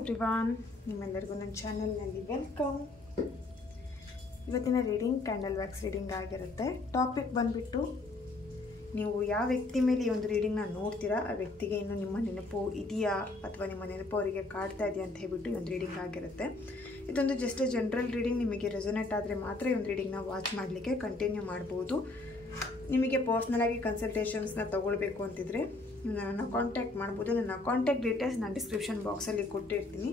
Everyone, ನಿಮ್ಮೆಲ್ಲರಿಗೂ ನನ್ನ ಚಾನಲ್ನಲ್ಲಿ ವೆಲ್ಕಮ್. ಇವತ್ತಿನ ರೀಡಿಂಗ್ ಕ್ಯಾಂಡಲ್ ವ್ಯಾಕ್ಸ್ ರೀಡಿಂಗ್ ಆಗಿರುತ್ತೆ. ಟಾಪಿಕ್ ಬಂದುಬಿಟ್ಟು, ನೀವು ಯಾವ ವ್ಯಕ್ತಿ ಮೇಲೆ ಈ ಒಂದು ರೀಡಿಂಗ್ನ ನೋಡ್ತೀರಾ, ಆ ವ್ಯಕ್ತಿಗೆ ಇನ್ನು ನಿಮ್ಮ ನೆನಪು ಇದೆಯಾ ಅಥವಾ ನಿಮ್ಮ ನೆನಪು ಅವರಿಗೆ ಕಾಡ್ತಾ ಇದೆಯಾ ಅಂತ ಹೇಳ್ಬಿಟ್ಟು ಈ ಒಂದು ರೀಡಿಂಗ್ ಆಗಿರುತ್ತೆ. ಇದೊಂದು ಜಸ್ಟ್ ಜನರಲ್ ರೀಡಿಂಗ್. ನಿಮಗೆ ರೆಸೊನೇಟ್ ಆದರೆ ಮಾತ್ರ ಈ ಒಂದು ರೀಡಿಂಗ್ನ ವಾಚ್ ಮಾಡಲಿಕ್ಕೆ ಕಂಟಿನ್ಯೂ ಮಾಡ್ಬೋದು. ನಿಮಗೆ ಪರ್ಸ್ನಲಾಗಿ ಕನ್ಸಲ್ಟೇಷನ್ಸ್ನ ತೊಗೊಳ್ಬೇಕು ಅಂತಿದ್ರೆ ನೀವು ನನ್ನನ್ನು ಕಾಂಟ್ಯಾಕ್ಟ್ ಮಾಡ್ಬೋದು. ನನ್ನ ಕಾಂಟ್ಯಾಕ್ಟ್ ಡೀಟೇಲ್ಸ್ ನಾನು ಡಿಸ್ಕ್ರಿಪ್ಷನ್ ಬಾಕ್ಸಲ್ಲಿ ಕೊಟ್ಟಿರ್ತೀನಿ.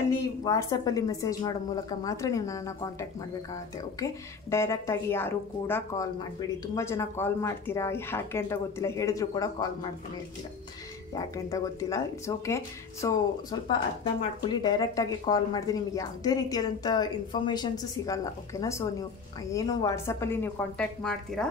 ಅಲ್ಲಿ ವಾಟ್ಸಪ್ಪಲ್ಲಿ ಮೆಸೇಜ್ ಮಾಡೋ ಮೂಲಕ ಮಾತ್ರ ನೀವು ನನ್ನನ್ನು ಕಾಂಟ್ಯಾಕ್ಟ್ ಮಾಡಬೇಕಾಗತ್ತೆ. ಓಕೆ, ಡೈರೆಕ್ಟಾಗಿ ಯಾರೂ ಕೂಡ ಕಾಲ್ ಮಾಡಬೇಡಿ. ತುಂಬ ಜನ ಕಾಲ್ ಮಾಡ್ತೀರಾ, ಯಾಕೆ ಅಂತ ಗೊತ್ತಿಲ್ಲ, ಹೇಳಿದ್ರು ಕೂಡ ಕಾಲ್ ಮಾಡ್ತಾನೆ ಇರ್ತೀರ, ಯಾಕೆ ಅಂತ ಗೊತ್ತಿಲ್ಲ. It's okay. ಸೊ ಸ್ವಲ್ಪ ಅರ್ಥ ಮಾಡ್ಕೊಳ್ಳಿ. ಡೈರೆಕ್ಟಾಗಿ ಕಾಲ್ ಮಾಡಿದ್ರೆ ನಿಮಗೆ ಯಾವುದೇ ರೀತಿಯಾದಂಥ ಇನ್ಫಾರ್ಮೇಷನ್ಸು ಸಿಗೋಲ್ಲ. ಓಕೆನಾ? ಸೊ ನೀವು ಏನು ವಾಟ್ಸಪ್ಪಲ್ಲಿ ನೀವು ಕಾಂಟ್ಯಾಕ್ಟ್ ಮಾಡ್ತೀರಾ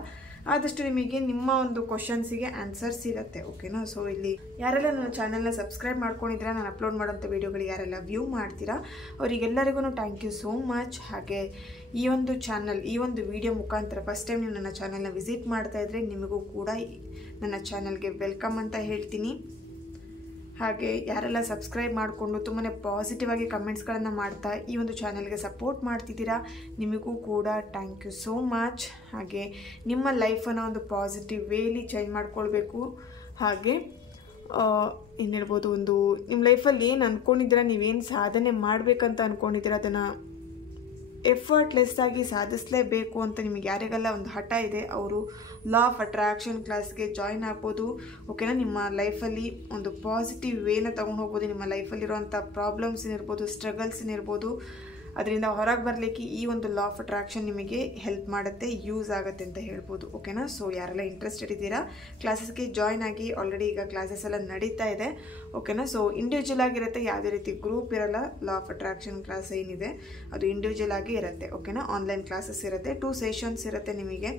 ಆದಷ್ಟು ನಿಮಗೆ ನಿಮ್ಮ ಒಂದು ಕ್ವಶನ್ಸಿಗೆ ಆನ್ಸರ್ಸ್ ಸಿಗುತ್ತೆ. ಓಕೆನಾ? ಸೊ ಇಲ್ಲಿ ಯಾರೆಲ್ಲ ನನ್ನ ಚಾನಲ್ನ ಸಬ್ಸ್ಕ್ರೈಬ್ ಮಾಡ್ಕೊಂಡಿದ್ದೀರಾ, ನಾನು ಅಪ್ಲೋಡ್ ಮಾಡೋಂಥ ವೀಡಿಯೋಗಳಿಗೆ ಯಾರೆಲ್ಲ ವ್ಯೂ ಮಾಡ್ತೀರಾ ಅವರಿಗೆಲ್ಲರಿಗೂ ಥ್ಯಾಂಕ್ ಯು ಸೋ ಮಚ್. ಹಾಗೆ ಈ ಒಂದು ಚಾನಲ್, ಈ ಒಂದು ವಿಡಿಯೋ ಮುಖಾಂತರ ಫಸ್ಟ್ ಟೈಮ್ ನೀವು ನನ್ನ ಚಾನಲ್ನ ವಿಸಿಟ್ ಮಾಡ್ತಾ ಇದ್ರೆ ನಿಮಗೂ ಕೂಡ ನನ್ನ ಚಾನಲ್ಗೆ ವೆಲ್ಕಮ್ ಅಂತ ಹೇಳ್ತೀನಿ. ಹಾಗೆ ಯಾರೆಲ್ಲ ಸಬ್ಸ್ಕ್ರೈಬ್ ಮಾಡಿಕೊಂಡು ತುಂಬಾ ಪಾಸಿಟಿವ್ ಆಗಿ ಕಮೆಂಟ್ಸ್ಗಳನ್ನು ಮಾಡ್ತಾ ಈ ಒಂದು ಚಾನಲ್ಗೆ ಸಪೋರ್ಟ್ ಮಾಡ್ತಿದ್ದೀರಾ ನಿಮಗೂ ಕೂಡ ಥ್ಯಾಂಕ್ ಯು ಸೋ ಮಚ್. ಹಾಗೆ ನಿಮ್ಮ ಲೈಫನ್ನು ಒಂದು ಪಾಸಿಟಿವ್ ವೇಲಿ ಚೇಂಜ್ ಮಾಡ್ಕೊಳ್ಬೇಕು. ಹಾಗೆ ಏನು ಹೇಳ್ಬೋದು, ಒಂದು ನಿಮ್ಮ ಲೈಫಲ್ಲಿ ಏನು ಅಂದ್ಕೊಂಡಿದ್ದೀರಾ, ನೀವೇನು ಸಾಧನೆ ಮಾಡಬೇಕಂತ ಅಂದ್ಕೊಂಡಿದ್ದೀರಾ ಅದನ್ನು ಎಫರ್ಟ್ಲೆಸ್ ಆಗಿ ಸಾಧಿಸಲೇಬೇಕು ಅಂತ ನಿಮಗೆ ಯಾರಿಗೆಲ್ಲ ಒಂದು ಹಠ ಇದೆ ಅವರು ಲಾ ಆಫ್ ಅಟ್ರಾಕ್ಷನ್ ಕ್ಲಾಸ್ಗೆ ಜಾಯಿನ್ ಆಗ್ಬೋದು. ಓಕೆನಾ? ನಿಮ್ಮ ಲೈಫಲ್ಲಿ ಒಂದು ಪಾಸಿಟಿವ್ ವೇನ ತೊಗೊಂಡು ಹೋಗ್ಬೋದು. ನಿಮ್ಮ ಲೈಫಲ್ಲಿರುವಂಥ ಪ್ರಾಬ್ಲಮ್ಸ್ ಏನಿರ್ಬೋದು, ಸ್ಟ್ರಗಲ್ಸ್ ಏನಿರ್ಬೋದು, ಅದರಿಂದ ಹೊರಗೆ ಬರಲಿಕ್ಕೆ ಈ ಒಂದು ಲಾ ಆಫ್ ಅಟ್ರಾಕ್ಷನ್ ನಿಮಗೆ ಹೆಲ್ಪ್ ಮಾಡುತ್ತೆ, ಯೂಸ್ ಆಗುತ್ತೆ ಅಂತ ಹೇಳ್ಬೋದು. ಓಕೆನಾ? ಸೊ ಯಾರೆಲ್ಲ ಇಂಟ್ರೆಸ್ಟೆಡ್ ಇದ್ದೀರಾ ಕ್ಲಾಸಸ್ಗೆ ಜಾಯ್ನ್ ಆಗಿ. ಆಲ್ರೆಡಿ ಈಗ ಕ್ಲಾಸಸ್ ಎಲ್ಲ ನಡೀತಾ ಇದೆ. ಓಕೆನಾ? ಸೊ ಇಂಡಿವಿಜುವಲ್ ಆಗಿರುತ್ತೆ, ಯಾವುದೇ ರೀತಿ ಗ್ರೂಪ್ ಇರಲ್ಲ. ಲಾ ಆಫ್ ಅಟ್ರಾಕ್ಷನ್ ಕ್ಲಾಸ್ ಏನಿದೆ ಅದು ಇಂಡಿವಿಜುವಲ್ ಆಗಿ ಇರುತ್ತೆ. ಓಕೆನಾ? ಆನ್ಲೈನ್ ಕ್ಲಾಸಸ್ ಇರುತ್ತೆ. 2 ಸೆಷನ್ಸ್ ಇರುತ್ತೆ ನಿಮಗೆ.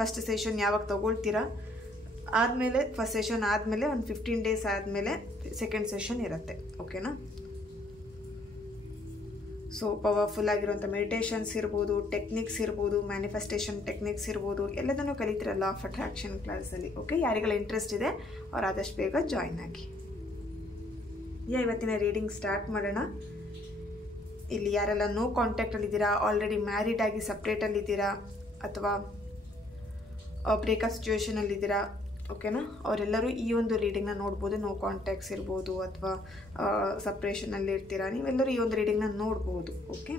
ಫಸ್ಟ್ ಸೆಷನ್ ಯಾವಾಗ ತೊಗೊಳ್ತೀರಾ ಆದಮೇಲೆ, ಫಸ್ಟ್ ಸೆಷನ್ ಆದಮೇಲೆ ಒಂದು 15 ಡೇಸ್ ಆದಮೇಲೆ ಸೆಕೆಂಡ್ ಸೆಷನ್ ಇರುತ್ತೆ. ಓಕೆನಾ? ಸೊ ಪವರ್ಫುಲ್ ಆಗಿರುವಂಥ ಮೆಡಿಟೇಷನ್ಸ್ ಇರ್ಬೋದು, ಟೆಕ್ನಿಕ್ಸ್ ಇರ್ಬೋದು, ಮ್ಯಾನಿಫೆಸ್ಟೇಷನ್ ಟೆಕ್ನಿಕ್ಸ್ ಇರ್ಬೋದು, ಎಲ್ಲದನ್ನು ಕಲಿತೀರ ಲಾ ಆಫ್ ಅಟ್ರಾಕ್ಷನ್ ಕ್ಲಾಸಲ್ಲಿ. ಓಕೆ, ಯಾರಿಗೆಲ್ಲ ಇಂಟ್ರೆಸ್ಟ್ ಇದೆ ಅವ್ರು ಆದಷ್ಟು ಬೇಗ ಜಾಯ್ನ್ ಆಗಿ. ಇವತ್ತಿನ ರೀಡಿಂಗ್ ಸ್ಟಾರ್ಟ್ ಮಾಡೋಣ. ಇಲ್ಲಿ ಯಾರೆಲ್ಲ ನೋ ಕಾಂಟ್ಯಾಕ್ಟಲ್ಲಿದ್ದೀರಾ, ಆಲ್ರೆಡಿ ಮ್ಯಾರಿಡ್ ಆಗಿ ಸಪ್ರೇಟಲ್ಲಿದ್ದೀರಾ ಅಥವಾ ಬ್ರೇಕಪ್ ಸಿಚುವೇಷನಲ್ಲಿದ್ದೀರಾ, ಓಕೆನಾ, ಅವರೆಲ್ಲರೂ ಈ ಒಂದು ರೀಡಿಂಗ್ನ ನೋಡ್ಬೋದು. ನೋ ಕಾಂಟ್ಯಾಕ್ಟ್ಸ್ ಇರ್ಬೋದು ಅಥವಾ ಸಪ್ರೇಷನಲ್ಲಿ ಇರ್ತೀರಾ, ನೀವೆಲ್ಲರೂ ಈ ಒಂದು ರೀಡಿಂಗ್ನ ನೋಡ್ಬೋದು. ಓಕೆ,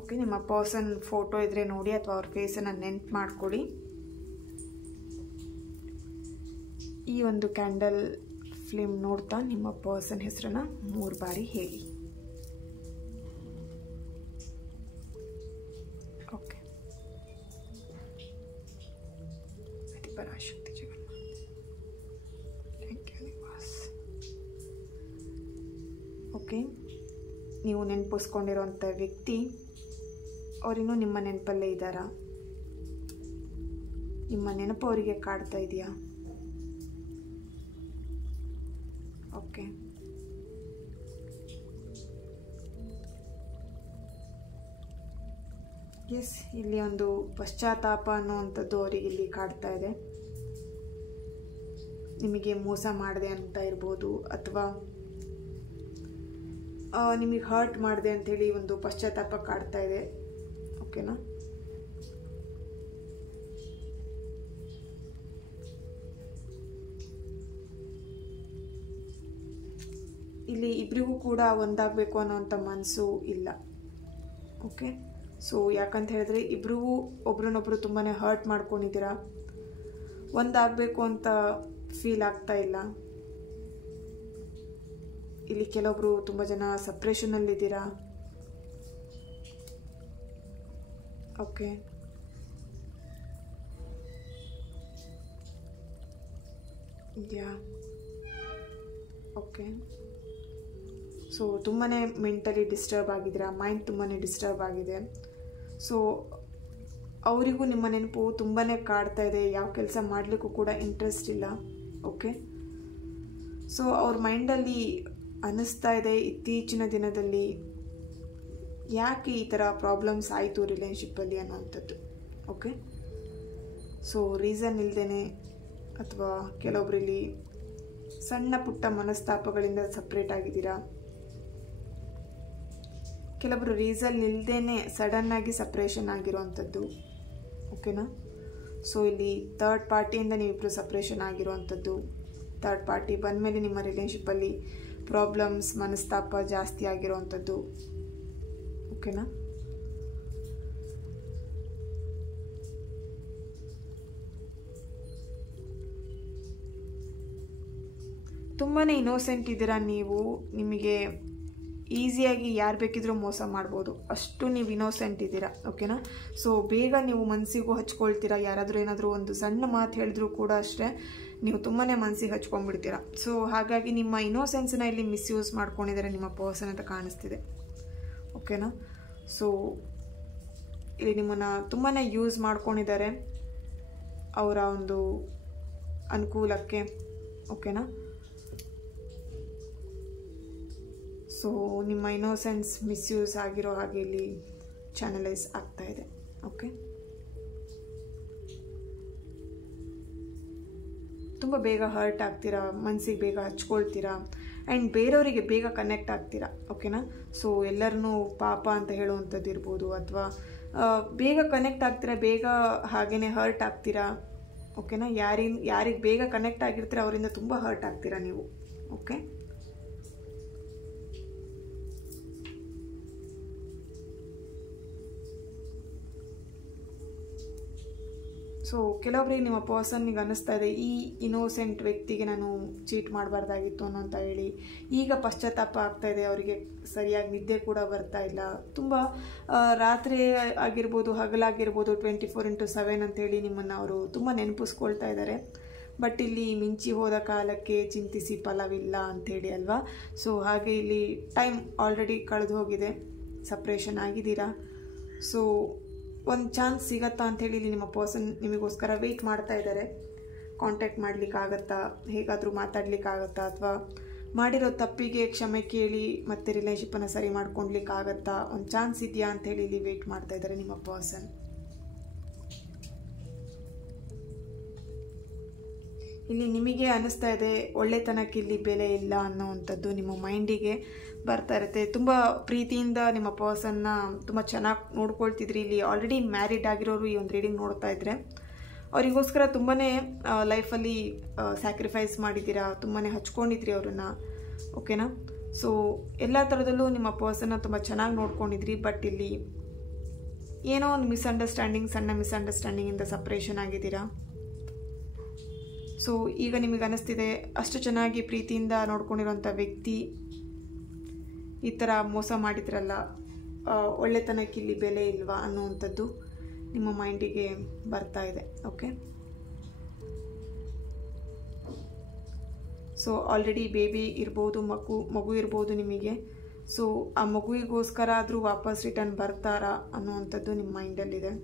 ಓಕೆ, ನಿಮ್ಮ ಪರ್ಸನ್ ಫೋಟೋ ಇದ್ರೆ ನೋಡಿ ಅಥವಾ ಅವ್ರ ಫೇಸನ್ನು ನೆನ್ಪು ಮಾಡ್ಕೊಳ್ಳಿ. ಈ ಒಂದು ಕ್ಯಾಂಡಲ್ ಫ್ಲೇಮ್ ನೋಡ್ತಾ ನಿಮ್ಮ ಪರ್ಸನ್ ಹೆಸರನ್ನ 3 ಬಾರಿ ಹೇಳಿ. ಓಕೆ, ಪರಾಶಕ್ತಿ ಜಗನ್ಮಾತೆ, ಥ್ಯಾಂಕ್ ಯು ನಿವಾಸ್. ಓಕೆ, ನೀವು ನೆನಪಿಸ್ಕೊಂಡಿರೋಂಥ ವ್ಯಕ್ತಿ ಅವರಿನ್ನೂ ನಿಮ್ಮ ನೆನಪಲ್ಲೇ ಇದ್ದಾರಾ? ನಿಮ್ಮ ನೆನಪು ಅವರಿಗೆ ಕಾಡ್ತಾ ಇದೆಯಾ? ಓಕೆ, ಎಸ್, ಇಲ್ಲಿ ಒಂದು ಪಶ್ಚಾತ್ತಾಪ ಅನ್ನುವಂಥದ್ದು ಅವರಿಗೆ ಇಲ್ಲಿ ಕಾಡ್ತಾ ಇದೆ. ನಿಮಗೆ ಮೋಸ ಮಾಡಿದೆ ಅಂತ ಇರ್ಬೋದು ಅಥವಾ ನಿಮಗೆ ಹರ್ಟ್ ಮಾಡಿದೆ ಅಂಥೇಳಿ ಒಂದು ಪಶ್ಚಾತ್ತಾಪ ಕಾಡ್ತಾ ಇದೆ. ಓಕೆನಾ? ಇಲ್ಲಿ ಇಬ್ಬರಿಗೂ ಕೂಡ ಒಂದಾಗಬೇಕು ಅನ್ನೋವಂಥ ಮನಸ್ಸು ಇಲ್ಲ. ಓಕೆ, ಸೊ ಯಾಕಂತ ಹೇಳಿದ್ರೆ ಇಬ್ಬರಿಗೂ ಒಬ್ರನ್ನೊಬ್ರು ತುಂಬಾ ಹರ್ಟ್ ಮಾಡ್ಕೊಂಡಿದ್ದೀರಾ. ಒಂದಾಗಬೇಕು ಅಂತ ಫೀಲ್ ಆಗ್ತಾ ಇಲ್ಲ. ಇಲ್ಲಿ ಕೆಲವೊಬ್ರು ತುಂಬ ಜನ ಸಪ್ರೇಷನಲ್ಲಿದ್ದೀರಾ. ಓಕೆ, ಇದೆಯಾ? ಓಕೆ, ಸೊ ತುಂಬಾ ಮೆಂಟಲಿ ಡಿಸ್ಟರ್ಬ್ ಆಗಿದ್ದೀರಾ, ಮೈಂಡ್ ತುಂಬಾ ಡಿಸ್ಟರ್ಬ್ ಆಗಿದೆ. ಸೊ ಅವರಿಗೂ ನಿಮ್ಮ ನೆನಪು ತುಂಬಾ ಕಾಡ್ತಾ ಇದೆ, ಯಾವ ಕೆಲಸ ಮಾಡಲಿಕ್ಕೂ ಕೂಡ ಇಂಟ್ರೆಸ್ಟ್ ಇಲ್ಲ. ಓಕೆ, ಸೊ ಅವ್ರ ಮೈಂಡಲ್ಲಿ ಅನ್ನಿಸ್ತಾ ಇದೆ ಇತ್ತೀಚಿನ ದಿನದಲ್ಲಿ ಯಾಕೆ ಈ ಥರ ಪ್ರಾಬ್ಲಮ್ಸ್ ಆಯಿತು ರಿಲೇಷನ್ಶಿಪ್ಪಲ್ಲಿ ಅನ್ನೋವಂಥದ್ದು. ಓಕೆ, ಸೊ ರೀಸನ್ ಇಲ್ಲದೇ ಅಥವಾ ಕೆಲವೊಬ್ಬರಲ್ಲಿ ಸಣ್ಣ ಪುಟ್ಟ ಮನಸ್ತಾಪಗಳಿಂದ ಸಪ್ರೇಟ್ ಆಗಿದ್ದೀರಾ. ಕೆಲವರು ರೀಸನ್ ಇಲ್ಲದೇ ಸಡನ್ನಾಗಿ ಸಪ್ರೇಷನ್ ಆಗಿರೋವಂಥದ್ದು. ಓಕೆನಾ. ಸೊ ಇಲ್ಲಿ ಥರ್ಡ್ ಪಾರ್ಟಿಯಿಂದ ನೀವಿಬ್ಬರು ಸಪ್ರೇಷನ್ ಆಗಿರೋವಂಥದ್ದು. ಥರ್ಡ್ ಪಾರ್ಟಿ ಬಂದಮೇಲೆ ನಿಮ್ಮ ರಿಲೇಷನ್ಶಿಪ್ಪಲ್ಲಿ ಪ್ರಾಬ್ಲಮ್ಸ್, ಮನಸ್ತಾಪ ಜಾಸ್ತಿ ಆಗಿರೋವಂಥದ್ದು. ಓಕೆನಾ. ತುಂಬಾ ಇನ್ನೋಸೆಂಟ್ ಇದ್ದೀರಾ ನೀವು. ನಿಮಗೆ ಈಸಿಯಾಗಿ ಯಾರು ಬೇಕಿದ್ರೂ ಮೋಸ ಮಾಡ್ಬೋದು, ಅಷ್ಟು ನೀವು ಇನ್ನೋಸೆಂಟ್ ಇದ್ದೀರಾ. ಓಕೆನಾ. ಸೊ ಬೇಗ ನೀವು ಮನಸ್ಸಿಗೂ ಹಚ್ಕೊಳ್ತೀರಾ. ಯಾರಾದರೂ ಏನಾದರೂ ಒಂದು ಸಣ್ಣ ಮಾತು ಹೇಳಿದ್ರು ಕೂಡ ಅಷ್ಟೇ, ನೀವು ತುಂಬಾ ಮನಸ್ಸಿಗೆ ಹಚ್ಕೊಂಡ್ಬಿಡ್ತೀರಾ. ಸೊ ಹಾಗಾಗಿ ನಿಮ್ಮ ಇನ್ನೋಸೆನ್ಸ್ನ ಇಲ್ಲಿ ಮಿಸ್ಯೂಸ್ ಮಾಡ್ಕೊಂಡಿದ್ದಾರೆ ನಿಮ್ಮ ಪರ್ಸನ್ ಅಂತ ಕಾಣಿಸ್ತಿದೆ. ಓಕೆನಾ. ಸೊ ಇಲ್ಲಿ ನಿಮ್ಮನ್ನು ತುಂಬಾ ಯೂಸ್ ಮಾಡ್ಕೊಂಡಿದ್ದಾರೆ ಅವರ ಒಂದು ಅನುಕೂಲಕ್ಕೆ. ಓಕೆನಾ. ಸೊ ನಿಮ್ಮ ಇನ್ನೋಸೆನ್ಸ್ ಮಿಸ್ಯೂಸ್ ಆಗಿರೋ ಹಾಗೆ ಇಲ್ಲಿ ಚಾನಲೈಸ್ ಆಗ್ತಾ ಇದೆ. ಓಕೆ. ತುಂಬ ಬೇಗ ಹರ್ಟ್ ಆಗ್ತೀರಾ, ಮನಸ್ಸಿಗೆ ಬೇಗ ಹಚ್ಕೊಳ್ತೀರಾ ಆ್ಯಂಡ್ ಬೇರೆಯವರಿಗೆ ಬೇಗ ಕನೆಕ್ಟ್ ಆಗ್ತೀರಾ. ಓಕೆನಾ. ಸೊ ಎಲ್ಲರನ್ನೂ ಪಾಪ ಅಂತ ಹೇಳುವಂಥದ್ದು ಇರ್ಬೋದು, ಅಥವಾ ಬೇಗ ಕನೆಕ್ಟ್ ಆಗ್ತೀರಾ, ಬೇಗ ಹಾಗೇ ಹರ್ಟ್ ಆಗ್ತೀರಾ. ಓಕೆನಾ. ಯಾರಿಗೆ ಬೇಗ ಕನೆಕ್ಟ್ ಆಗಿರ್ತೀರ ಅವರಿಂದ ತುಂಬ ಹರ್ಟ್ ಆಗ್ತೀರಾ ನೀವು. ಓಕೆ. ಸೊ ಕೆಲವೊಬ್ಬರಿಗೆ ನಿಮ್ಮ ಪರ್ಸನ್ನಿಗೆ ಅನ್ನಿಸ್ತಾ ಇದೆ, ಈ ಇನ್ನೋಸೆಂಟ್ ವ್ಯಕ್ತಿಗೆ ನಾನು ಚೀಟ್ ಮಾಡಬಾರ್ದಾಗಿತ್ತು ಅನ್ನೋಂತ ಹೇಳಿ ಈಗ ಪಶ್ಚಾತ್ತಾಪ ಆಗ್ತಾ ಇದೆ. ಅವರಿಗೆ ಸರಿಯಾಗಿ ನಿದ್ದೆ ಕೂಡ ಬರ್ತಾ ಇಲ್ಲ. ತುಂಬ ರಾತ್ರಿ ಆಗಿರ್ಬೋದು, ಹಗಲಾಗಿರ್ಬೋದು, 24/7 ಅಂತೇಳಿ ನಿಮ್ಮನ್ನು ಅವರು ತುಂಬ ನೆನಪಿಸ್ಕೊಳ್ತಾ ಇದ್ದಾರೆ. ಬಟ್ ಇಲ್ಲಿ ಮಿಂಚಿ ಹೋದ ಕಾಲಕ್ಕೆ ಚಿಂತಿಸಿ ಫಲವಿಲ್ಲ ಅಂಥೇಳಿ ಅಲ್ವಾ. ಸೊ ಹಾಗೆ ಇಲ್ಲಿ ಟೈಮ್ ಆಲ್ರೆಡಿ ಕಳೆದು ಹೋಗಿದೆ, ಸಪ್ರೇಷನ್ ಆಗಿದ್ದೀರಾ. ಸೊ ಒಂದು ಚಾನ್ಸ್ ಸಿಗತ್ತಾ ಅಂಥೇಳಿ ಇಲ್ಲಿ ನಿಮ್ಮ ಪರ್ಸನ್ ನಿಮಗೋಸ್ಕರ ವೆಯ್ಟ್ ಮಾಡ್ತಾ ಇದ್ದಾರೆ. ಕಾಂಟ್ಯಾಕ್ಟ್ ಮಾಡಲಿಕ್ಕಾಗತ್ತಾ, ಹೇಗಾದರೂ ಮಾತಾಡಲಿಕ್ಕಾಗತ್ತಾ, ಅಥವಾ ಮಾಡಿರೋ ತಪ್ಪಿಗೆ ಕ್ಷಮೆ ಕೇಳಿ ಮತ್ತೆ ರಿಲೇಷನ್ಶಿಪ್ಪನ್ನು ಸರಿ ಮಾಡ್ಕೊಳ್ಲಿಕ್ಕಾಗತ್ತಾ, ಒಂದು ಚಾನ್ಸ್ ಇದೆಯಾ ಅಂಥೇಳಿ ಇಲ್ಲಿ ವೆಯ್ಟ್ ಮಾಡ್ತಾ ಇದ್ದಾರೆ ನಿಮ್ಮ ಪರ್ಸನ್. ಇಲ್ಲಿ ನಿಮಗೆ ಅನ್ನಿಸ್ತಾ ಇದೆ ಒಳ್ಳೆತನಕ್ಕೆ ಇಲ್ಲಿ ಬೆಲೆ ಇಲ್ಲ ಅನ್ನೋವಂಥದ್ದು ನಿಮ್ಮ ಮೈಂಡಿಗೆ ಬರ್ತಾ ಇರುತ್ತೆ. ತುಂಬ ಪ್ರೀತಿಯಿಂದ ನಿಮ್ಮ ಪರ್ಸನ್ನ ತುಂಬ ಚೆನ್ನಾಗಿ ನೋಡ್ಕೊಳ್ತಿದ್ರಿ. ಇಲ್ಲಿ ಆಲ್ರೆಡಿ ಮ್ಯಾರಿಡ್ ಆಗಿರೋರು ಈ ಒಂದು ರೀಡಿಂಗ್ ನೋಡ್ತಾ ಇದ್ರೆ ಅವರಿಗೋಸ್ಕರ ತುಂಬಾ ಲೈಫಲ್ಲಿ ಸ್ಯಾಕ್ರಿಫೈಸ್ ಮಾಡಿದ್ದೀರಾ, ತುಂಬಾ ಹಚ್ಕೊಂಡಿದ್ರಿ ಅವರನ್ನು. ಓಕೆನಾ. ಸೊ ಎಲ್ಲ ಥರದಲ್ಲೂ ನಿಮ್ಮ ಪರ್ಸನ್ನ ತುಂಬ ಚೆನ್ನಾಗಿ ನೋಡ್ಕೊಂಡಿದ್ರಿ. ಬಟ್ ಇಲ್ಲಿ ಏನೋ ಒಂದು ಮಿಸ್ಅಂಡರ್ಸ್ಟ್ಯಾಂಡಿಂಗ್, ಸಣ್ಣ ಮಿಸ್ಅಂಡರ್ಸ್ಟ್ಯಾಂಡಿಂಗಿಂದ ಸಪ್ರೇಷನ್ ಆಗಿದ್ದೀರಾ. ಸೊ ಈಗ ನಿಮಗೆ ಅನ್ನಿಸ್ತಿದೆ ಅಷ್ಟು ಚೆನ್ನಾಗಿ ಪ್ರೀತಿಯಿಂದ ನೋಡ್ಕೊಂಡಿರೋಂಥ ವ್ಯಕ್ತಿ ಈ ಥರ ಮೋಸ ಮಾಡಿದ್ರಲ್ಲ, ಒಳ್ಳೆತನಕ್ಕೆ ಇಲ್ಲಿ ಬೆಲೆ ಇಲ್ವಾ ಅನ್ನುವಂಥದ್ದು ನಿಮ್ಮ ಮೈಂಡಿಗೆ ಬರ್ತಾ ಇದೆ. ಓಕೆ. ಸೊ ಆಲ್ರೆಡಿ ಬೇಬಿ ಇರ್ಬೋದು, ಮಗು ಇರ್ಬೋದು ನಿಮಗೆ. ಸೊ ಆ ಮಗುವಿಗೋಸ್ಕರ ಆದರೂ ವಾಪಸ್ ರಿಟರ್ನ್ ಬರ್ತಾರಾ ಅನ್ನುವಂಥದ್ದು ನಿಮ್ಮ ಮೈಂಡಲ್ಲಿದೆ.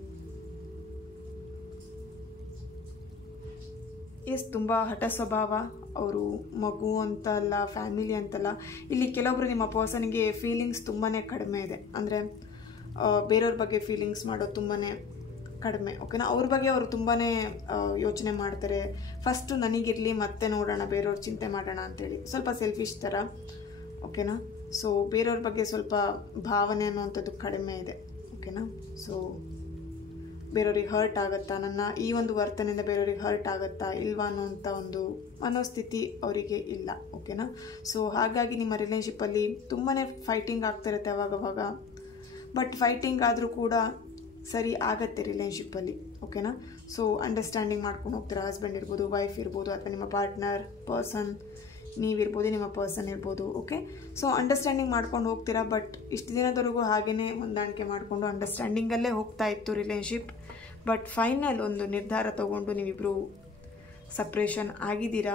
ತುಂಬ ಹಠ ಸ್ವಭಾವ ಅವರು, ಮಗು ಅಂತಲ್ಲ, ಫ್ಯಾಮಿಲಿ ಅಂತಲ್ಲ. ಇಲ್ಲಿ ಕೆಲವೊಬ್ರು ನಿಮ್ಮ ಪರ್ಸನ್ಗೆ ಫೀಲಿಂಗ್ಸ್ ತುಂಬಾ ಕಡಿಮೆ ಇದೆ. ಅಂದರೆ ಬೇರೆಯವ್ರ ಬಗ್ಗೆ ಫೀಲಿಂಗ್ಸ್ ಮಾಡೋದು ತುಂಬಾ ಕಡಿಮೆ. ಓಕೆನಾ. ಅವ್ರ ಬಗ್ಗೆ ಅವರು ತುಂಬಾ ಯೋಚನೆ ಮಾಡ್ತಾರೆ. ಫಸ್ಟು ನನಗಿರಲಿ, ಮತ್ತೆ ನೋಡೋಣ, ಬೇರೆಯವ್ರ ಚಿಂತೆ ಮಾಡೋಣ ಅಂತೇಳಿ. ಸ್ವಲ್ಪ ಸೆಲ್ಫಿಶ್ ಥರ. ಓಕೆನಾ. ಸೊ ಬೇರೆಯವ್ರ ಬಗ್ಗೆ ಸ್ವಲ್ಪ ಭಾವನೆ ಅನ್ನುವಂಥದ್ದು ಕಡಿಮೆ ಇದೆ. ಓಕೆನಾ. ಸೊ ಬೇರೆಯವ್ರಿಗೆ ಹರ್ಟ್ ಆಗುತ್ತಾ, ನನ್ನ ಈ ಒಂದು ವರ್ತನೆಯಿಂದ ಬೇರೆಯವ್ರಿಗೆ ಹರ್ಟ್ ಆಗುತ್ತಾ ಇಲ್ವಾ ಅನ್ನೋಂಥ ಒಂದು ಮನೋಸ್ಥಿತಿ ಅವರಿಗೆ ಇಲ್ಲ. ಓಕೆನಾ. ಸೊ ಹಾಗಾಗಿ ನಿಮ್ಮ ರಿಲೇಷನ್ಶಿಪ್ಪಲ್ಲಿ ತುಂಬಾ ಫೈಟಿಂಗ್ ಆಗ್ತಿರುತ್ತೆ ಅವಾಗವಾಗ. ಬಟ್ ಫೈಟಿಂಗ್ ಆದರೂ ಕೂಡ ಸರಿ ಆಗತ್ತೆ ರಿಲೇಷನ್ಶಿಪ್ಪಲ್ಲಿ. ಓಕೆನಾ. ಸೊ ಅಂಡರ್ಸ್ಟ್ಯಾಂಡಿಂಗ್ ಮಾಡ್ಕೊಂಡು ಹೋಗ್ತೀರಾ. ಹಸ್ಬೆಂಡ್ ಇರ್ಬೋದು, ವೈಫ್ ಇರ್ಬೋದು, ಅಥವಾ ನಿಮ್ಮ ಪಾರ್ಟ್ನರ್, ಪರ್ಸನ್, ನೀವಿರ್ಬೋದು, ನಿಮ್ಮ ಪರ್ಸನ್ ಇರ್ಬೋದು. ಓಕೆ. ಸೊ ಅಂಡರ್ಸ್ಟ್ಯಾಂಡಿಂಗ್ ಮಾಡ್ಕೊಂಡು ಹೋಗ್ತೀರಾ. ಬಟ್ ಇಷ್ಟು ದಿನದವರೆಗೂ ಹಾಗೇ ಹೊಂದಾಣಿಕೆ ಮಾಡಿಕೊಂಡು ಅಂಡರ್ಸ್ಟ್ಯಾಂಡಿಂಗಲ್ಲೇ ಹೋಗ್ತಾ ಇತ್ತು ರಿಲೇಷನ್ಶಿಪ್. ಬಟ್ ಫೈನಲ್ ಒಂದು ನಿರ್ಧಾರ ತಗೊಂಡು ನೀವಿಬ್ಬರು ಸಪ್ರೇಷನ್ ಆಗಿದ್ದೀರಾ.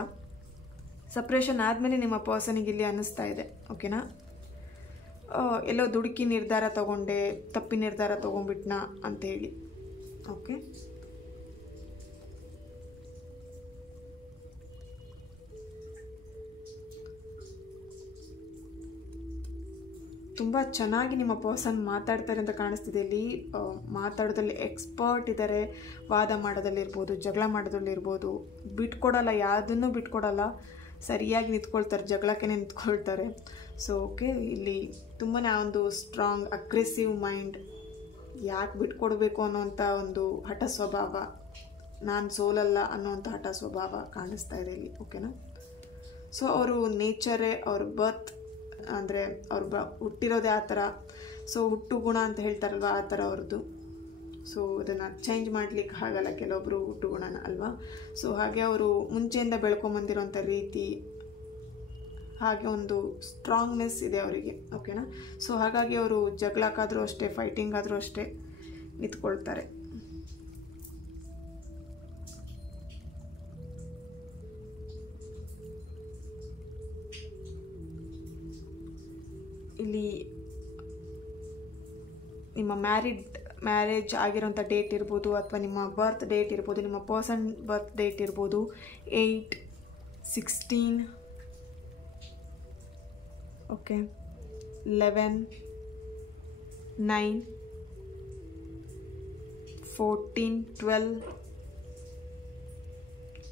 ಸಪ್ರೇಷನ್ ಆದಮೇಲೆ ನಿಮ್ಮ ಪರ್ಸನಿಗೆ ಇಲ್ಲಿ ಅನ್ನಿಸ್ತಾ ಇದೆ, ಓಕೆನಾ, ಎಲ್ಲೋ ದುಡುಕಿ ನಿರ್ಧಾರ ತಗೊಂಡೆ, ತಪ್ಪಿ ನಿರ್ಧಾರ ತೊಗೊಂಡ್ಬಿಟ್ನಾ ಅಂತೇಳಿ. ಓಕೆ. ತುಂಬ ಚೆನ್ನಾಗಿ ನಿಮ್ಮ ಪರ್ಸನ್ ಮಾತಾಡ್ತಾರೆ ಅಂತ ಕಾಣಿಸ್ತಿದೆ ಇಲ್ಲಿ. ಮಾತಾಡೋದ್ರಲ್ಲಿ ಎಕ್ಸ್ಪರ್ಟ್ ಇದ್ದಾರೆ, ವಾದ ಮಾಡೋದಲ್ಲಿರ್ಬೋದು, ಜಗಳ ಮಾಡೋದ್ರಲ್ಲಿರ್ಬೋದು, ಬಿಟ್ಕೊಡಲ್ಲ, ಯಾವುದನ್ನು ಬಿಟ್ಕೊಡಲ್ಲ, ಸರಿಯಾಗಿ ನಿಂತ್ಕೊಳ್ತಾರೆ, ಜಗಳಕ್ಕೆ ನಿಂತ್ಕೊಳ್ತಾರೆ. ಸೊ ಓಕೆ, ಇಲ್ಲಿ ತುಂಬಾ ಒಂದು ಸ್ಟ್ರಾಂಗ್ ಅಗ್ರೆಸಿವ್ ಮೈಂಡ್, ಯಾಕೆ ಬಿಟ್ಕೊಡ್ಬೇಕು ಅನ್ನೋಂಥ ಒಂದು ಹಠ ಸ್ವಭಾವ, ನಾನು ಸೋಲಲ್ಲ ಅನ್ನೋಂಥ ಹಠ ಸ್ವಭಾವ ಕಾಣಿಸ್ತಾ ಇದೆ ಇಲ್ಲಿ. ಓಕೆನಾ. ಸೊ ಅವರು ನೇಚರೇ, ಅವ್ರ ಬರ್ತ್ ಅಂದರೆ ಅವ್ರು ಹುಟ್ಟಿರೋದೇ ಆ ಥರ. ಸೊ ಹುಟ್ಟು ಗುಣ ಅಂತ ಹೇಳ್ತಾರಲ್ವ, ಆ ಥರ ಅವ್ರದ್ದು. ಸೊ ಅದನ್ನು ಚೇಂಜ್ ಮಾಡಲಿಕ್ಕೆ ಆಗಲ್ಲ ಕೆಲವೊಬ್ಬರು ಹುಟ್ಟು ಗುಣನ ಅಲ್ವಾ. ಸೊ ಹಾಗೆ ಅವರು ಮುಂಚೆಯಿಂದ ಬೆಳ್ಕೊಂಬಂದಿರೋಂಥ ರೀತಿ, ಹಾಗೆ ಒಂದು ಸ್ಟ್ರಾಂಗ್ನೆಸ್ ಇದೆ ಅವರಿಗೆ. ಓಕೆನಾ. ಸೊ ಹಾಗಾಗಿ ಅವರು ಜಗಳಕ್ಕಾದರೂ ಅಷ್ಟೇ, ಫೈಟಿಂಗ್ ಆದರೂ ಅಷ್ಟೇ ನಿಂತ್ಕೊಳ್ತಾರೆ. ಇಲ್ಲಿ ನಿಮ್ಮ ಮ್ಯಾರೇಜ್ ಆಗಿರೋಂಥ ಡೇಟ್ ಇರ್ಬೋದು, ಅಥವಾ ನಿಮ್ಮ ಬರ್ತ್ ಡೇಟ್ ಇರ್ಬೋದು, ನಿಮ್ಮ ಪರ್ಸನ್ ಬರ್ತ್ ಡೇಟ್ ಇರ್ಬೋದು. 8, 16, ಓಕೆ, 11, 9, 14, 12,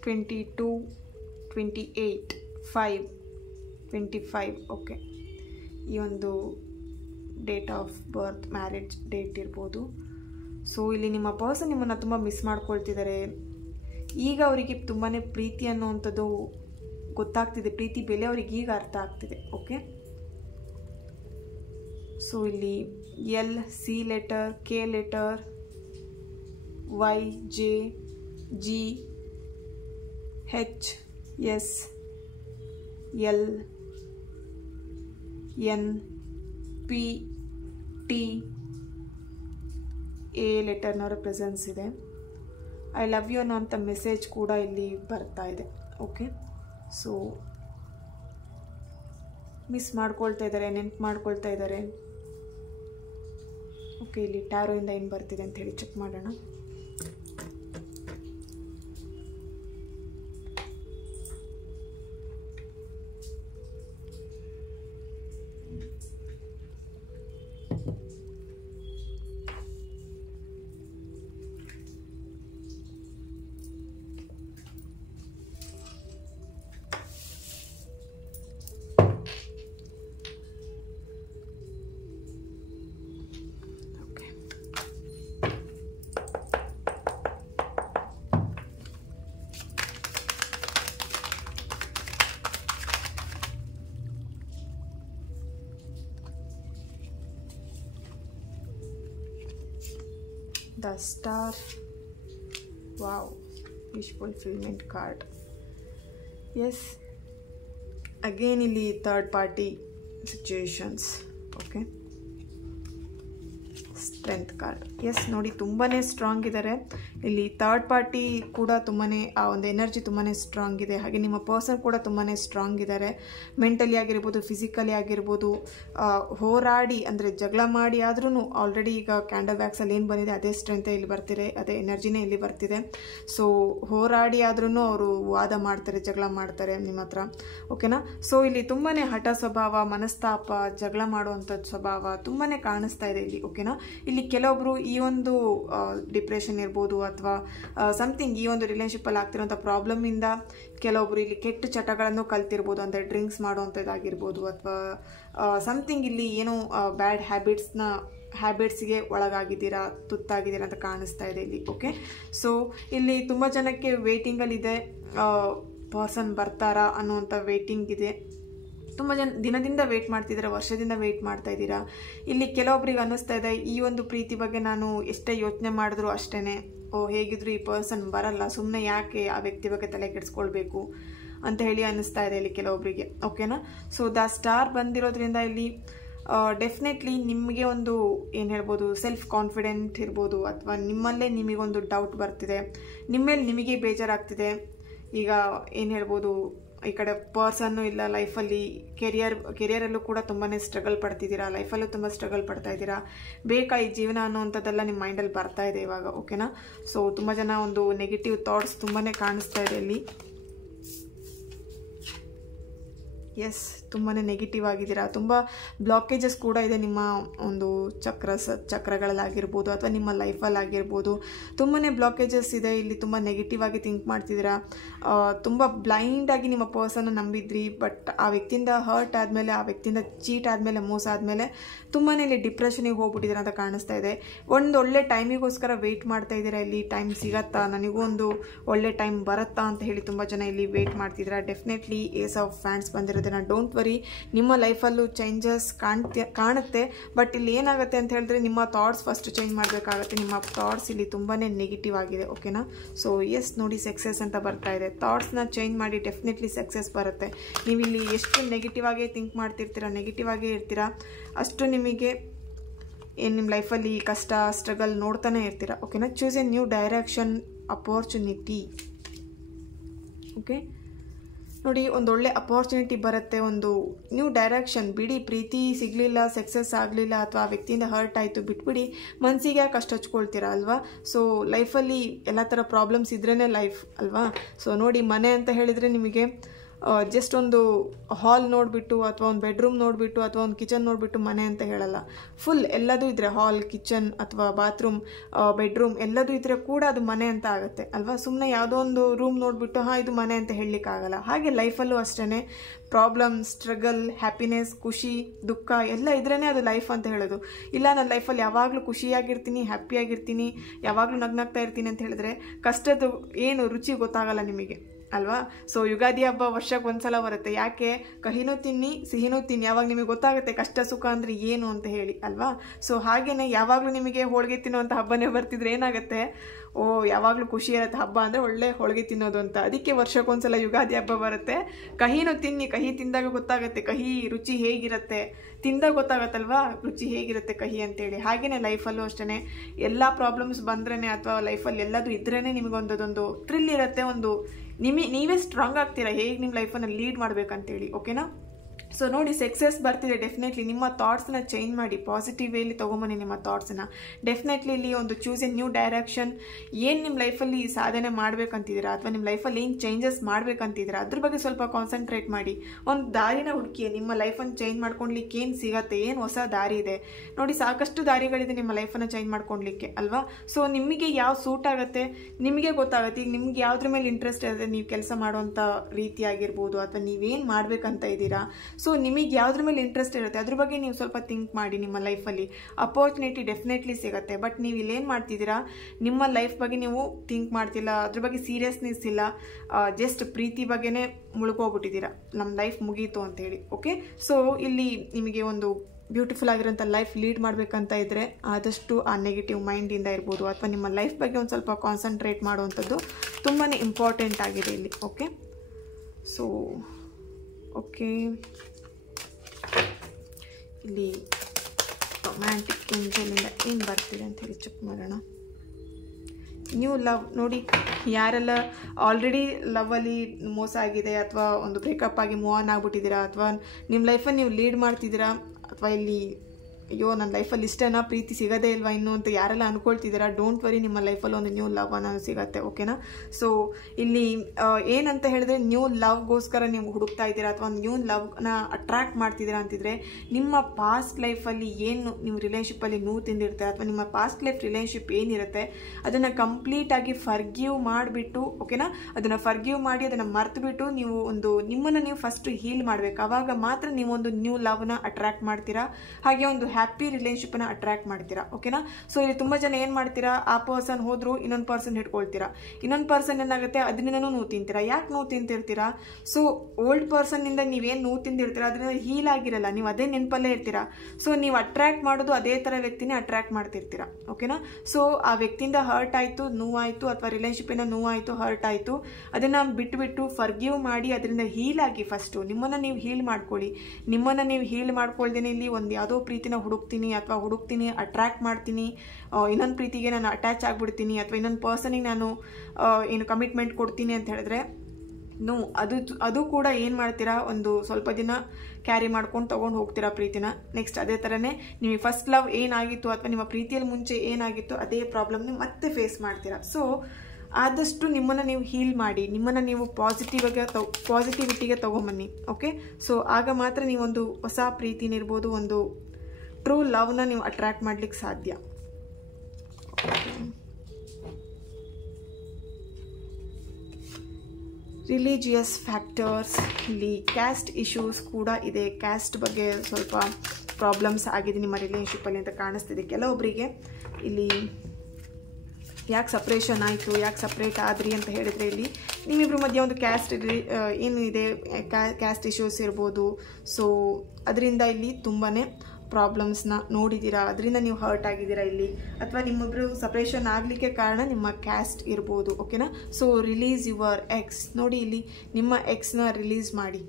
22, 28, 5, 25. ಓಕೆ, ಈ ಒಂದು date of birth, marriage date ಇರ್ಬೋದು. ಸೊ ಇಲ್ಲಿ ನಿಮ್ಮ ಪರ್ಸನ್ ನಿಮ್ಮನ್ನು ತುಂಬ ಮಿಸ್ ಮಾಡ್ಕೊಳ್ತಿದ್ದಾರೆ. ಈಗ ಅವರಿಗೆ ತುಂಬಾ ಪ್ರೀತಿ ಅನ್ನೋವಂಥದ್ದು ಗೊತ್ತಾಗ್ತಿದೆ, ಪ್ರೀತಿ ಬೆಲೆ ಅವ್ರಿಗೆ ಈಗ ಅರ್ಥ ಆಗ್ತಿದೆ. ಓಕೆ. ಸೊ ಇಲ್ಲಿ L, C letter, K letter, Y, J, G, H, S, L, N, P, T, A ಲೆಟರ್ನವರ ಪ್ರೆಸೆನ್ಸ್ ಇದೆ. ಐ ಲವ್ ಯು ಅನ್ನೋಂಥ ಮೆಸೇಜ್ ಕೂಡ ಇಲ್ಲಿ ಬರ್ತಾ ಇದೆ. ಓಕೆ. ಸೊ ಮಿಸ್ ಮಾಡ್ಕೊಳ್ತಾ ಇದ್ದಾರೆ, ನೆನ್ಪು ಮಾಡ್ಕೊಳ್ತಾ ಇದ್ದಾರೆ. ಓಕೆ, ಇಲ್ಲಿ ಟ್ಯಾರೋಯಿಂದ ಏನು ಬರ್ತಿದೆ ಅಂತ ಹೇಳಿ ಚೆಕ್ ಮಾಡೋಣ. The Star. Wow, wish fulfillment card. Yes, again ಇಲ್ಲಿ third party situations. Okay, strength card. Yes, ನೋಡಿ ತುಂಬಾ ಸ್ಟ್ರಾಂಗ್ ಇದ್ದಾರೆ ಇಲ್ಲಿ. ಥರ್ಡ್ ಪಾರ್ಟಿ ಕೂಡ ತುಂಬಾ ಆ ಒಂದು ಎನರ್ಜಿ ತುಂಬಾ ಸ್ಟ್ರಾಂಗ್ ಇದೆ. ಹಾಗೆ ನಿಮ್ಮ ಪರ್ಸನ್ ಕೂಡ ತುಂಬಾ ಸ್ಟ್ರಾಂಗ್ ಇದ್ದಾರೆ. ಮೆಂಟಲಿ ಆಗಿರ್ಬೋದು, ಫಿಸಿಕಲಿ ಆಗಿರ್ಬೋದು, ಹೋರಾಡಿ ಅಂದರೆ ಜಗಳ ಮಾಡಿ ಆದ್ರೂ ಆಲ್ರೆಡಿ ಈಗ ಕ್ಯಾಂಡಲ್ ವ್ಯಾಕ್ಸಲ್ಲಿ ಏನು ಬಂದಿದೆ ಅದೇ ಸ್ಟ್ರೆಂತ್ ಇಲ್ಲಿ ಬರ್ತಿದೆ, ಅದೇ ಎನರ್ಜಿನೇ ಇಲ್ಲಿ ಬರ್ತಿದೆ. ಸೊ ಹೋರಾಡಿ ಆದ್ರೂ ಅವರು ವಾದ ಮಾಡ್ತಾರೆ, ಜಗಳ ಮಾಡ್ತಾರೆ ನಿಮ್ಮ ಹತ್ರ. ಓಕೆನಾ. ಸೊ ಇಲ್ಲಿ ತುಂಬಾ ಹಠ ಸ್ವಭಾವ, ಮನಸ್ತಾಪ, ಜಗಳ ಮಾಡುವಂಥದ್ದು ಸ್ವಭಾವ ತುಂಬಾ ಕಾಣಿಸ್ತಾ ಇದೆ ಇಲ್ಲಿ. ಓಕೆನಾ. ಇಲ್ಲಿ ಕೆಲವೊಬ್ರು ಈ ಒಂದು ಡಿಪ್ರೆಷನ್ ಇರ್ಬೋದು, ಅಥವಾ ಸಮಥಿಂಗ್ ಈ ಒಂದು ರಿಲೇಶನ್ಶಿಪ್ಪಲ್ಲಿ ಆಗ್ತಿರೋಂಥ ಪ್ರಾಬ್ಲಮಿಂದ ಕೆಲವೊಬ್ರು ಇಲ್ಲಿ ಕೆಟ್ಟ ಚಟಗಳನ್ನು ಕಲ್ತಿರ್ಬೋದು, ಅಂದರೆ ಡ್ರಿಂಕ್ಸ್ ಮಾಡುವಂಥದ್ದಾಗಿರ್ಬೋದು, ಅಥವಾ ಸಮಥಿಂಗ್ ಇಲ್ಲಿ ಏನೋ ಬ್ಯಾಡ್ ಹ್ಯಾಬಿಟ್ಸ್ಗೆ ಒಳಗಾಗಿದ್ದೀರಾ, ತುತ್ತಾಗಿದ್ದೀರಾ ಅಂತ ಕಾಣಿಸ್ತಾ ಇದೆ ಇಲ್ಲಿ. ಓಕೆ. ಸೊ ಇಲ್ಲಿ ತುಂಬ ಜನಕ್ಕೆ ವೇಟಿಂಗಲ್ಲಿದೆ, ಪರ್ಸನ್ ಬರ್ತಾರಾ ಅನ್ನುವಂಥ ವೇಟಿಂಗ್ ಇದೆ. ತುಂಬ ಜನ ದಿನದಿಂದ ವೆಯ್ಟ್ ಮಾಡ್ತಿದ್ದೀರಾ, ವರ್ಷದಿಂದ ವೆಯ್ಟ್ ಮಾಡ್ತಾ ಇದ್ದೀರಾ. ಇಲ್ಲಿ ಕೆಲವೊಬ್ರಿಗೆ ಅನ್ನಿಸ್ತಾ ಇದೆ ಈ ಒಂದು ಪ್ರೀತಿ ಬಗ್ಗೆ ನಾನು ಎಷ್ಟೇ ಯೋಚನೆ ಮಾಡಿದ್ರು ಅಷ್ಟೇ, ಹೇಗಿದ್ರು ಈ ಪರ್ಸನ್ ಬರಲ್ಲ, ಸುಮ್ಮನೆ ಯಾಕೆ ಆ ವ್ಯಕ್ತಿ ಬಗ್ಗೆ ತಲೆ ಕೆಡಿಸ್ಕೊಳ್ಬೇಕು ಅಂತ ಹೇಳಿ ಅನ್ನಿಸ್ತಾ ಇದೆ ಇಲ್ಲಿ ಕೆಲವೊಬ್ಬರಿಗೆ. ಓಕೆನಾ. ಸೊ ದ ಸ್ಟಾರ್ ಬಂದಿರೋದ್ರಿಂದ ಇಲ್ಲಿ ಡೆಫಿನೆಟ್ಲಿ ನಿಮಗೆ ಒಂದು ಏನು ಹೇಳ್ಬೋದು, ಸೆಲ್ಫ್ ಕಾನ್ಫಿಡೆಂಟ್ ಇರ್ಬೋದು, ಅಥವಾ ನಿಮ್ಮಲ್ಲೇ ನಿಮಗೊಂದು ಡೌಟ್ ಬರ್ತಿದೆ, ನಿಮ್ಮೇಲೆ ನಿಮಗೆ ಬೇಜಾರಾಗ್ತಿದೆ. ಈಗ ಏನು ಹೇಳ್ಬೋದು, ಈ ಕಡೆ ಪರ್ಸನ್ನು ಇಲ್ಲ, ಲೈಫಲ್ಲಿ ಕೆರಿಯರಲ್ಲೂ ಕೂಡ ತುಂಬಾ ಸ್ಟ್ರಗಲ್ ಪಡ್ತಿದ್ದೀರಾ, ಲೈಫಲ್ಲೂ ತುಂಬ ಸ್ಟ್ರಗಲ್ ಪಡ್ತಾ ಇದ್ದೀರಾ. ಬೇಕಾ ಈ ಜೀವನ ಅನ್ನೋವಂಥದ್ದೆಲ್ಲ ನಿಮ್ಮ ಮೈಂಡಲ್ಲಿ ಬರ್ತಾ ಇದೆ ಇವಾಗ. ಓಕೆನಾ. ಸೊ ತುಂಬ ಜನ ಒಂದು ನೆಗೆಟಿವ್ ಥಾಟ್ಸ್ ತುಂಬಾ ಕಾಣಿಸ್ತಾ ಇದೆ ಇಲ್ಲಿ. ಎಸ್, ತುಂಬಾ ನೆಗೆಟಿವ್ ಆಗಿದ್ದೀರಾ, ತುಂಬ ಬ್ಲಾಕೇಜಸ್ ಕೂಡ ಇದೆ ನಿಮ್ಮ ಒಂದು ಚಕ್ರಗಳಲ್ಲಾಗಿರ್ಬೋದು ಅಥವಾ ನಿಮ್ಮ ಲೈಫಲ್ಲಾಗಿರ್ಬೋದು. ತುಂಬಾ ಬ್ಲಾಕೇಜಸ್ ಇದೆ ಇಲ್ಲಿ, ತುಂಬ ನೆಗೆಟಿವ್ ಆಗಿ ಥಿಂಕ್ ಮಾಡ್ತಿದ್ದೀರಾ, ತುಂಬ ಬ್ಲೈಂಡಾಗಿ ನಿಮ್ಮ ಪರ್ಸನ್ನ ನಂಬಿದ್ರಿ. ಬಟ್ ಆ ವ್ಯಕ್ತಿಯಿಂದ ಹರ್ಟ್ ಆದಮೇಲೆ, ಆ ವ್ಯಕ್ತಿಯಿಂದ ಚೀಟ್ ಆದಮೇಲೆ, ಮೋಸ ಆದಮೇಲೆ ತುಂಬಾ ಇಲ್ಲಿ ಡಿಪ್ರೆಷನಿಗೆ ಹೋಗ್ಬಿಟ್ಟಿದ್ದೀರಾ ಅಂತ ಕಾಣಿಸ್ತಾ ಇದೆ. ಒಂದು ಒಳ್ಳೆ ಟೈಮಿಗೋಸ್ಕರ ವೆಯ್ಟ್ ಮಾಡ್ತಾ ಇದ್ದೀರಾ. ಇಲ್ಲಿ ಟೈಮ್ ಸಿಗತ್ತಾ, ನನಗೂ ಒಂದು ಒಳ್ಳೆ ಟೈಮ್ ಬರುತ್ತಾ ಅಂತ ಹೇಳಿ ತುಂಬ ಜನ ಇಲ್ಲಿ ವೆಯ್ಟ್ ಮಾಡ್ತಿದ್ದೀರಾ. ಡೆಫಿನೆಟ್ಲಿ ಏಸ್ ಆಫ್ ಫ್ಯಾನ್ಸ್ ಬಂದಿರೋದನ್ನ ಡೋಂಟ್ ವರಿ, ನಿಮ್ಮ ಲೈಫಲ್ಲೂ ಚೇಂಜಸ್ ಕಾಣುತ್ತೆ. ಬಟ್ ಇಲ್ಲಿ ಏನಾಗುತ್ತೆ ಅಂತ ಹೇಳಿದ್ರೆ ನಿಮ್ಮ ಥಾಟ್ಸ್ ಫಸ್ಟ್ ಚೇಂಜ್ ಮಾಡಬೇಕಾಗುತ್ತೆ. ನಿಮ್ಮ ಥಾಟ್ಸ್ ಇಲ್ಲಿ ತುಂಬಾ ನೆಗೆಟಿವ್ ಆಗಿದೆ, ಓಕೆನಾ. ಸೊ ಎಸ್ ನೋಡಿ, ಸಕ್ಸಸ್ ಅಂತ ಬರ್ತಾ ಇದೆ. ಥಾಟ್ಸ್ನ ಚೇಂಜ್ ಮಾಡಿ, ಡೆಫಿನೆಟ್ಲಿ ಸಕ್ಸಸ್ ಬರುತ್ತೆ. ನೀವು ಇಲ್ಲಿ ಎಷ್ಟು ನೆಗೆಟಿವ್ ಆಗೇ ಥಿಂಕ್ ಮಾಡ್ತಿರ್ತೀರಾ, ನೆಗೆಟಿವ್ ಆಗೇ ಇರ್ತೀರಾ, ಅಷ್ಟು ನಿಮಗೆ ಏನು ನಿಮ್ಮ ಲೈಫಲ್ಲಿ ಕಷ್ಟ ಸ್ಟ್ರಗಲ್ ನೋಡ್ತಾನೆ ಇರ್ತೀರಾ, ಓಕೆನಾ. Choose A new direction, opportunity. Okay ನೋಡಿ, ಒಂದೊಳ್ಳೆ ಅಪರ್ಚುನಿಟಿ ಬರುತ್ತೆ, ಒಂದು ನ್ಯೂ ಡೈರೆಕ್ಷನ್. ಬಿಡಿ, ಪ್ರೀತಿ ಸಿಗಲಿಲ್ಲ, ಸಕ್ಸಸ್ ಆಗಲಿಲ್ಲ ಅಥವಾ ಆ ವ್ಯಕ್ತಿಯಿಂದ ಹರ್ಟ್ ಆಯಿತು, ಬಿಟ್ಬಿಡಿ, ಮನಸ್ಸಿಗೆ ಯಾಕೆ ಕಷ್ಟ ಹಚ್ಕೊಳ್ತೀರಾ ಅಲ್ವಾ. ಸೊ ಲೈಫಲ್ಲಿ ಎಲ್ಲ ಥರ ಪ್ರಾಬ್ಲಮ್ಸ್ ಇದ್ರೇ ಲೈಫ್ ಅಲ್ವಾ. ಸೊ ನೋಡಿ, ಮನೆ ಅಂತ ಹೇಳಿದರೆ ನಿಮಗೆ ಜಸ್ಟ್ ಒಂದು ಹಾಲ್ ನೋಡಿಬಿಟ್ಟು ಅಥವಾ ಒಂದು ಬೆಡ್ರೂಮ್ ನೋಡಿಬಿಟ್ಟು ಅಥವಾ ಒಂದು ಕಿಚನ್ ನೋಡಿಬಿಟ್ಟು ಮನೆ ಅಂತ ಹೇಳಲ್ಲ. ಫುಲ್ ಎಲ್ಲದೂ ಇದ್ದರೆ, ಹಾಲ್, ಕಿಚನ್ ಅಥವಾ ಬಾತ್ರೂಮ್, ಬೆಡ್ರೂಮ್ ಎಲ್ಲದೂ ಇದ್ದರೆ ಕೂಡ ಅದು ಮನೆ ಅಂತ ಆಗುತ್ತೆ ಅಲ್ವಾ. ಸುಮ್ಮನೆ ಯಾವುದೋ ಒಂದು ರೂಮ್ ನೋಡಿಬಿಟ್ಟು ಇದು ಮನೆ ಅಂತ ಹೇಳಲಿಕ್ಕಾಗಲ್ಲ. ಹಾಗೆ ಲೈಫಲ್ಲೂ ಅಷ್ಟೇ, ಪ್ರಾಬ್ಲಮ್, ಸ್ಟ್ರಗಲ್, ಹ್ಯಾಪಿನೆಸ್, ಖುಷಿ, ದುಃಖ ಎಲ್ಲ ಇದ್ರೇ ಅದು ಲೈಫ್ ಅಂತ ಹೇಳೋದು. ಇಲ್ಲ, ನನ್ನ ಲೈಫಲ್ಲಿ ಯಾವಾಗಲೂ ಖುಷಿಯಾಗಿರ್ತೀನಿ, ಹ್ಯಾಪಿಯಾಗಿರ್ತೀನಿ, ಯಾವಾಗಲೂ ನಗ್ನಾಗ್ತಾ ಇರ್ತೀನಿ ಅಂತ ಹೇಳಿದ್ರೆ ಕಷ್ಟದ ಏನು ರುಚಿ ಗೊತ್ತಾಗಲ್ಲ ನಿಮಗೆ ಅಲ್ವಾ. ಸೊ ಯುಗಾದಿ ಹಬ್ಬ ವರ್ಷಕ್ಕೆ ಒಂದ್ಸಲ ಬರುತ್ತೆ. ಯಾಕೆ? ಕಹಿನೂ ತಿನ್ನಿ, ಸಿಹಿನೂ ತಿನ್ನಿ, ಯಾವಾಗ ನಿಮಗೆ ಗೊತ್ತಾಗುತ್ತೆ ಕಷ್ಟ ಸುಖ ಅಂದರೆ ಏನು ಅಂತ ಹೇಳಿ ಅಲ್ವಾ. ಸೊ ಹಾಗೆಯೇ ಯಾವಾಗಲೂ ನಿಮಗೆ ಹೋಳಿಗೆ ತಿನ್ನುವಂಥ ಹಬ್ಬನೇ ಬರ್ತಿದ್ರೆ ಏನಾಗುತ್ತೆ, ಯಾವಾಗಲೂ ಖುಷಿ ಇರುತ್ತೆ ಹಬ್ಬ ಅಂದರೆ ಒಳ್ಳೆ ಹೋಳಿಗೆ ತಿನ್ನೋದು ಅಂತ. ಅದಕ್ಕೆ ವರ್ಷಕ್ಕೊಂದ್ಸಲ ಯುಗಾದಿ ಹಬ್ಬ ಬರುತ್ತೆ. ಕಹಿನೂ ತಿನ್ನಿ, ಕಹಿ ತಿಂದಾಗ ಗೊತ್ತಾಗುತ್ತೆ ಕಹಿ ರುಚಿ ಹೇಗಿರುತ್ತೆ, ತಿಂದಾಗ ಗೊತ್ತಾಗತ್ತಲ್ವಾ ರುಚಿ ಹೇಗಿರುತ್ತೆ ಕಹಿ ಅಂತೇಳಿ. ಹಾಗೆಯೇ ಲೈಫಲ್ಲೂ ಅಷ್ಟೇ, ಎಲ್ಲ ಪ್ರಾಬ್ಲಮ್ಸ್ ಬಂದ್ರೇ ಅಥವಾ ಲೈಫಲ್ಲಿ ಎಲ್ಲದೂ ಇದ್ರೇ ನಿಮಗೊಂದೊಂದು ಥ್ರಿಲ್ ಇರುತ್ತೆ, ಒಂದು ನೀವೇ ಸ್ಟ್ರಾಂಗ್ ಆಗ್ತೀರಾ ಹೇಗೆ ನಿಮ್ಮ ಲೈಫನ್ನು ಲೀಡ್ ಮಾಡಬೇಕಂತೇಳಿ, ಓಕೆನಾ. ಸೊ ನೋಡಿ, ಸಕ್ಸಸ್ ಬರ್ತಿದೆ. ಡೆಫಿನೆಟ್ಲಿ ನಿಮ್ಮ ಥಾಟ್ಸ್ನ ಚೇಂಜ್ ಮಾಡಿ, ಪಾಸಿಟಿವ್ ವೇಲಿ ತೊಗೊಂಬನ್ನಿ ನಿಮ್ಮ ಥಾಟ್ಸನ್ನ. ಡೆಫಿನೆಟ್ಲಿ ಇಲ್ಲಿ ಒಂದು ಚೂಸ್ ಎ ನ್ಯೂ ಡೈರೆಕ್ಷನ್. ಏನು ನಿಮ್ಮ ಲೈಫಲ್ಲಿ ಸಾಧನೆ ಮಾಡಬೇಕಂತಿದ್ದೀರಾ ಅಥವಾ ನಿಮ್ಮ ಲೈಫಲ್ಲಿ ಏನು ಚೇಂಜಸ್ ಮಾಡಬೇಕಂತಿದ್ದೀರಾ ಅದ್ರ ಬಗ್ಗೆ ಸ್ವಲ್ಪ ಕಾನ್ಸಂಟ್ರೇಟ್ ಮಾಡಿ. ಒಂದು ದಾರಿನ ಹುಡುಕಿ, ನಿಮ್ಮ ಲೈಫನ್ನು ಚೇಂಜ್ ಮಾಡ್ಕೊಳ್ಲಿಕ್ಕೆ ಏನು ಸಿಗತ್ತೆ, ಏನು ಹೊಸ ದಾರಿ ಇದೆ ನೋಡಿ. ಸಾಕಷ್ಟು ದಾರಿಗಳಿದೆ ನಿಮ್ಮ ಲೈಫನ್ನು ಚೇಂಜ್ ಮಾಡ್ಕೊಳ್ಲಿಕ್ಕೆ ಅಲ್ವಾ. ಸೊ ನಿಮಗೆ ಯಾವ ಸೂಟ್ ಆಗುತ್ತೆ ನಿಮಗೆ ಗೊತ್ತಾಗುತ್ತೆ. ಈಗ ನಿಮ್ಗೆ ಯಾವುದ್ರ ಮೇಲೆ ಇಂಟ್ರೆಸ್ಟ್ ಇರುತ್ತೆ, ನೀವು ಕೆಲಸ ಮಾಡುವಂಥ ರೀತಿ ಆಗಿರ್ಬೋದು ಅಥವಾ ನೀವೇನು ಮಾಡಬೇಕಂತ ಇದ್ದೀರಾ, ಸೊ ನಿಮಗೆ ಯಾವುದ್ರ ಮೇಲೆ ಇಂಟ್ರೆಸ್ಟ್ ಇರುತ್ತೆ ಅದ್ರ ಬಗ್ಗೆ ನೀವು ಸ್ವಲ್ಪ ಥಿಂಕ್ ಮಾಡಿ. ನಿಮ್ಮ ಲೈಫಲ್ಲಿ ಅಪರ್ಚುನಿಟಿ ಡೆಫಿನೆಟ್ಲಿ ಸಿಗುತ್ತೆ. ಬಟ್ ನೀವು ಇಲ್ಲೇನು ಮಾಡ್ತಿದ್ದೀರಾ, ನಿಮ್ಮ ಲೈಫ್ ಬಗ್ಗೆ ನೀವು ಥಿಂಕ್ ಮಾಡ್ತಿಲ್ಲ, ಅದ್ರ ಬಗ್ಗೆ ಸೀರಿಯಸ್ನೆಸ್ ಇಲ್ಲ, ಜಸ್ಟ್ ಪ್ರೀತಿ ಬಗ್ಗೆನೇ ಮುಳ್ಕೋಗ್ಬಿಟ್ಟಿದ್ದೀರಾ, ನಮ್ಮ ಲೈಫ್ ಮುಗೀತು ಅಂತೇಳಿ, ಓಕೆ. ಸೊ ಇಲ್ಲಿ ನಿಮಗೆ ಒಂದು ಬ್ಯೂಟಿಫುಲ್ ಆಗಿರೋಂಥ ಲೈಫ್ ಲೀಡ್ ಮಾಡಬೇಕಂತ ಇದ್ದರೆ ಆದಷ್ಟು ಆ ನೆಗೆಟಿವ್ ಮೈಂಡಿಂದ ಇರ್ಬೋದು ಅಥವಾ ನಿಮ್ಮ ಲೈಫ್ ಬಗ್ಗೆ ಒಂದು ಸ್ವಲ್ಪ ಕಾನ್ಸಂಟ್ರೇಟ್ ಮಾಡುವಂಥದ್ದು ತುಂಬಾ ಇಂಪಾರ್ಟೆಂಟ್ ಆಗಿದೆ ಇಲ್ಲಿ, ಓಕೆ. ಸೊ ಓಕೆ, ಇಲ್ಲಿ ರೊಮ್ಯಾಂಟಿಕ್ ಏಂಜಲಿಂದ ಏನು ಬರ್ತಿದೆ ಅಂತ ಹೇಳಿ ಚೆಕ್ ಮಾಡೋಣ. ನ್ಯೂ ಲವ್ ನೋಡಿ, ಯಾರೆಲ್ಲ ಆಲ್ರೆಡಿ ಲವ್ವಲ್ಲಿ ಮೋಸ ಆಗಿದೆ ಅಥವಾ ಒಂದು ಬ್ರೇಕಪ್ ಆಗಿ ಮೂವ್ ಆನ್ ಆಗ್ಬಿಟ್ಟಿದ್ದೀರಾ ಅಥವಾ ನಿಮ್ಮ ಲೈಫನ್ನು ನೀವು ಲೀಡ್ ಮಾಡ್ತಿದ್ದೀರಾ ಅಥವಾ ಇಲ್ಲಿ ಅಯ್ಯೋ ನನ್ನ ಲೈಫಲ್ಲಿ ಇಷ್ಟೇನಾ, ಪ್ರೀತಿ ಸಿಗೋದೇ ಇಲ್ವಾ ಇನ್ನು ಅಂತ ಯಾರೆಲ್ಲ ಅಂದ್ಕೊಳ್ತಿದ್ದೀರಾ, ಡೋಂಟ್ ವರಿ, ನಿಮ್ಮ ಲೈಫಲ್ಲಿ ಒಂದು ನ್ಯೂ ಲವ್ ಅನ್ನೋದು ಸಿಗುತ್ತೆ, ಓಕೆನಾ. ಸೊ ಇಲ್ಲಿ ಏನಂತ ಹೇಳಿದ್ರೆ, ನ್ಯೂ ಲವ್ಗೋಸ್ಕರ ನೀವು ಹುಡುಕ್ತಾ ಇದ್ದೀರಾ ಅಥವಾ ಒಂದು ನ್ಯೂ ಲವ್ನ ಅಟ್ರಾಕ್ಟ್ ಮಾಡ್ತಿದ್ದೀರಾ ಅಂತಿದ್ರೆ, ನಿಮ್ಮ ಪಾಸ್ಟ್ ಲೈಫಲ್ಲಿ ಏನು ನೀವು ರಿಲೇಷನ್ಶಿಪ್ಪಲ್ಲಿ ನೋವು ತಿಂದಿರ್ತೀರ ಅಥವಾ ನಿಮ್ಮ ಪಾಸ್ಟ್ ಲೈಫ್ ರಿಲೇಷನ್ಶಿಪ್ ಏನಿರುತ್ತೆ ಅದನ್ನು ಕಂಪ್ಲೀಟಾಗಿ ಫರ್ಗಿವ್ ಮಾಡಿಬಿಟ್ಟು, ಓಕೆನಾ, ಅದನ್ನು ಫರ್ಗಿವ್ ಮಾಡಿ ಅದನ್ನು ಮರೆತುಬಿಟ್ಟು ನೀವು ಒಂದು ನಿಮ್ಮನ್ನು ನೀವು ಫಸ್ಟ್ ಹೀಲ್ ಮಾಡಬೇಕು. ಆವಾಗ ಮಾತ್ರ ನೀವು ಒಂದು ನ್ಯೂ ಲವ್ನ ಅಟ್ರಾಕ್ಟ್ ಮಾಡ್ತೀರಾ, ಹಾಗೆ ಒಂದು ಹ್ಯಾಪಿ ರಿಲೇಷನ್ಶಿಪ್ನ ಅಟ್ರಾಕ್ಟ್ ಮಾಡ್ತೀರಾ, ಓಕೆನಾ. ಸೊ ಇಲ್ಲಿ ತುಂಬ ಜನ ಏನು ಮಾಡ್ತೀರಾ, ಆ ಪರ್ಸನ್ ಹೋದ್ರು ಇನ್ನೊಂದು ಪರ್ಸನ್ ಹಿಡ್ಕೊಳ್ತೀರಾ, ಇನ್ನೊಂದು ಪರ್ಸನ್ ಏನಾಗುತ್ತೆ ಅದರಿಂದ ನೋವು ತಿಂತೀರಾ. ಯಾಕೆ ನೋವು ತಿಂತಿರ್ತೀರಾ? ಸೊ ಓಲ್ಡ್ ಪರ್ಸನ್ನಿಂದ ನೀವೇನು ನೋವು ತಿಂದಿರ್ತೀರಾ ಅದರಿಂದ ಹೀಲ್ ಆಗಿರಲ್ಲ, ನೀವು ಅದೇ ನೆನಪಲ್ಲೇ ಇರ್ತೀರಾ. ಸೊ ನೀವು ಅಟ್ರಾಕ್ಟ್ ಮಾಡೋದು ಅದೇ ಥರ ವ್ಯಕ್ತಿನೇ ಅಟ್ರಾಕ್ಟ್ ಮಾಡ್ತಿರ್ತೀರಾ, ಓಕೆನಾ. ಸೊ ಆ ವ್ಯಕ್ತಿಯಿಂದ ಹರ್ಟ್ ಆಯಿತು, ನೋವಾಯಿತು ಅಥವಾ ರಿಲೇಷನ್ಶಿಪ್ಪಿಂದ ನೋವಾಯಿತು, ಹರ್ಟ್ ಆಯಿತು, ಅದನ್ನು ಬಿಟ್ಟು ಫರ್ಗಿವ್ ಮಾಡಿ ಅದರಿಂದ ಹೀಲ್ ಆಗಿ ಫಸ್ಟು ನಿಮ್ಮನ್ನು ನೀವು ಹೀಲ್ ಮಾಡ್ಕೊಳ್ಳಿ. ನಿಮ್ಮನ್ನು ನೀವು ಹೀಲ್ ಮಾಡ್ಕೊಳ್ದೇನೆ ಇಲ್ಲಿ ಒಂದು ಯಾವುದೋ ಪ್ರೀತಿನ ಹುಡುಕ್ತೀನಿ ಅಟ್ರಾಕ್ಟ್ ಮಾಡ್ತೀನಿ, ಇನ್ನೊಂದು ಪ್ರೀತಿಗೆ ನಾನು ಅಟ್ಯಾಚ್ ಆಗಿಬಿಡ್ತೀನಿ ಅಥವಾ ಇನ್ನೊಂದು ಪರ್ಸನಿಗೆ ನಾನು ಏನು ಕಮಿಟ್ಮೆಂಟ್ ಕೊಡ್ತೀನಿ ಅಂತ ಹೇಳಿದ್ರೆ ನೋ, ಅದು ಕೂಡ ಏನು ಮಾಡ್ತೀರಾ, ಒಂದು ಸ್ವಲ್ಪ ದಿನ ಕ್ಯಾರಿ ಮಾಡ್ಕೊಂಡು ತೊಗೊಂಡು ಹೋಗ್ತೀರಾ ಪ್ರೀತಿನ. ನೆಕ್ಸ್ಟ್ ಅದೇ ಥರನೇ ನಿಮಗೆ ಫಸ್ಟ್ ಲವ್ ಏನಾಗಿತ್ತು ಅಥವಾ ನಿಮ್ಮ ಪ್ರೀತಿಯಲ್ಲಿ ಮುಂಚೆ ಏನಾಗಿತ್ತು ಅದೇ ಪ್ರಾಬ್ಲಮ್ನ ಮತ್ತೆ ಫೇಸ್ ಮಾಡ್ತೀರಾ. ಸೊ ಆದಷ್ಟು ನಿಮ್ಮನ್ನು ನೀವು ಹೀಲ್ ಮಾಡಿ, ನಿಮ್ಮನ್ನು ನೀವು ಪಾಸಿಟಿವಿಟಿಗೆ ತೊಗೊಂಬನ್ನಿ. ಓಕೆ, ಸೊ ಆಗ ಮಾತ್ರ ನೀವೊಂದು ಹೊಸ ಪ್ರೀತಿನಿರ್ಬೋದು, ಒಂದು ಟ್ರೂ ಲವ್ನ ನೀವು ಅಟ್ರ್ಯಾಕ್ಟ್ ಮಾಡ್ಲಿಕ್ಕೆ ಸಾಧ್ಯ. ರಿಲಿಜಿಯಸ್ ಫ್ಯಾಕ್ಟರ್ಸ್, ಇಲ್ಲಿ ಕ್ಯಾಸ್ಟ್ ಇಶ್ಯೂಸ್ ಕೂಡ ಇದೆ. ಕ್ಯಾಸ್ಟ್ ಬಗ್ಗೆ ಸ್ವಲ್ಪ ಪ್ರಾಬ್ಲಮ್ಸ್ ಆಗಿದೆ ನಿಮ್ಮ ರಿಲೇಷನ್ಶಿಪ್ಪಲ್ಲಿ ಅಂತ ಕಾಣಿಸ್ತಿದೆ ಕೆಲವೊಬ್ಬರಿಗೆ. ಇಲ್ಲಿ ಯಾಕೆ ಸಪ್ರೇಷನ್ ಆಯಿತು, ಯಾಕೆ ಸಪ್ರೇಟ್ ಆದ್ರಿ ಅಂತ ಹೇಳಿದರೆ, ಇಲ್ಲಿ ನಿಮ್ಮಿಬ್ಬರ ಮಧ್ಯೆ ಒಂದು ಕ್ಯಾಸ್ಟ್ ಏನು ಇದೆ, ಕ್ಯಾಸ್ಟ್ ಇಶ್ಯೂಸ್ ಇರ್ಬೋದು. ಸೊ ಅದರಿಂದ ಇಲ್ಲಿ ತುಂಬಾ ಪ್ರಾಬ್ಲಮ್ಸ್ನ ನೋಡಿದ್ದೀರಾ, ಅದರಿಂದ ನೀವು ಹರ್ಟ್ ಆಗಿದ್ದೀರಾ ಇಲ್ಲಿ, ಅಥವಾ ನಿಮ್ಮಿಬ್ಬರು ಸಪ್ರೇಷನ್ ಆಗಲಿಕ್ಕೆ ಕಾರಣ ನಿಮ್ಮ ಕ್ಯಾಸ್ಟ್ ಇರ್ಬೋದು. ಓಕೆನಾ, ಸೊ ರಿಲೀಸ್ ಯುವರ್ ಎಕ್ಸ್. ನೋಡಿ, ಇಲ್ಲಿ ನಿಮ್ಮ ಎಕ್ಸ್ನ ರಿಲೀಸ್ ಮಾಡಿ.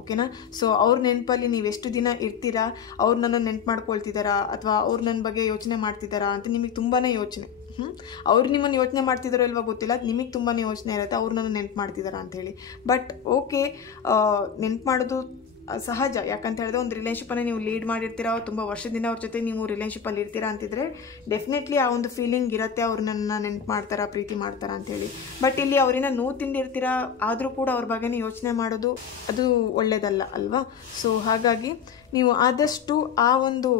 ಓಕೆನಾ, ಸೊ ಅವ್ರ ನೆನಪಲ್ಲಿ ನೀವು ಎಷ್ಟು ದಿನ ಇರ್ತೀರಾ, ಅವ್ರು ನನ್ನ ನೆನಪು ಮಾಡ್ಕೊಳ್ತಿದ್ದಾರಾ ಅಥವಾ ಅವ್ರು ನನ್ನ ಬಗ್ಗೆ ಯೋಚನೆ ಮಾಡ್ತಿದ್ದಾರಾ ಅಂತ ನಿಮಗೆ ತುಂಬಾ ಯೋಚನೆ. ಅವ್ರು ನಿಮ್ಮನ್ನು ಯೋಚನೆ ಮಾಡ್ತಿದ್ದಾರೋ ಇಲ್ವಾ ಗೊತ್ತಿಲ್ಲ, ನಿಮಗೆ ತುಂಬಾ ಯೋಚನೆ ಇರುತ್ತೆ ಅವ್ರು ನನ್ನ ನೆನಪು ಮಾಡ್ತಿದ್ದಾರಾ ಅಂಥೇಳಿ. ಬಟ್ ಓಕೆ, ನೆನಪು ಮಾಡೋದು ಸಹಜ. ಯಾಕಂತ ಹೇಳಿದ್ರೆ ಒಂದು ರಿಲೇಷನ್ಶಿಪ್ಪನ್ನು ನೀವು ಲೀಡ್ ಮಾಡಿರ್ತೀರಾ, ತುಂಬ ವರ್ಷದಿಂದ ಅವ್ರ ಜೊತೆ ನೀವು ರಿಲೇಷನ್ಶಿಪ್ಪಲ್ಲಿ ಇರ್ತೀರಾ ಅಂತಿದ್ರೆ ಡೆಫಿನೆಟ್ಲಿ ಆ ಒಂದು ಫೀಲಿಂಗ್ ಇರುತ್ತೆ, ಅವ್ರು ನನ್ನ ನೆನಪು ಮಾಡ್ತಾರಾ, ಪ್ರೀತಿ ಮಾಡ್ತಾರಾ ಅಂಥೇಳಿ. ಬಟ್ ಇಲ್ಲಿ ಅವರಿನ ನೋವು ತಿಂದಿರ್ತೀರಾ, ಆದರೂ ಕೂಡ ಅವ್ರ ಬಗ್ಗೆನೇ ಯೋಚನೆ ಮಾಡೋದು ಅದು ಒಳ್ಳೆಯದಲ್ಲ ಅಲ್ವಾ. ಸೊ ಹಾಗಾಗಿ ನೀವು ಆದಷ್ಟು ಆ ಒಂದು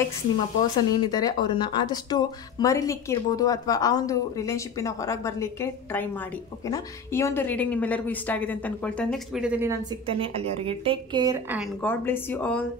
ಎಕ್ಸ್, ನಿಮ್ಮ ಪರ್ಸನ್ ಏನಿದ್ದಾರೆ ಅವ್ರನ್ನ ಆದಷ್ಟು ಮರಿಲಿಕ್ಕಿರ್ಬೋದು, ಅಥವಾ ಆ ಒಂದು ರಿಲೇಷನ್ಶಿಪ್ಪಿಂದ ಹೊರಗೆ ಬರಲಿಕ್ಕೆ ಟ್ರೈ ಮಾಡಿ. ಓಕೆನಾ, ಈ ಒಂದು ರೀಡಿಂಗ್ ನಿಮ್ಮೆಲ್ಲರಿಗೂ ಇಷ್ಟ ಆಗಿದೆ ಅಂತ ಅಂದ್ಕೊಳ್ತಾ ನೆಕ್ಸ್ಟ್ ವಿಡಿಯೋದಲ್ಲಿ ನಾನು ಸಿಗ್ತೇನೆ. ಅಲ್ಲಿವರೆಗೆ take care and God bless you all.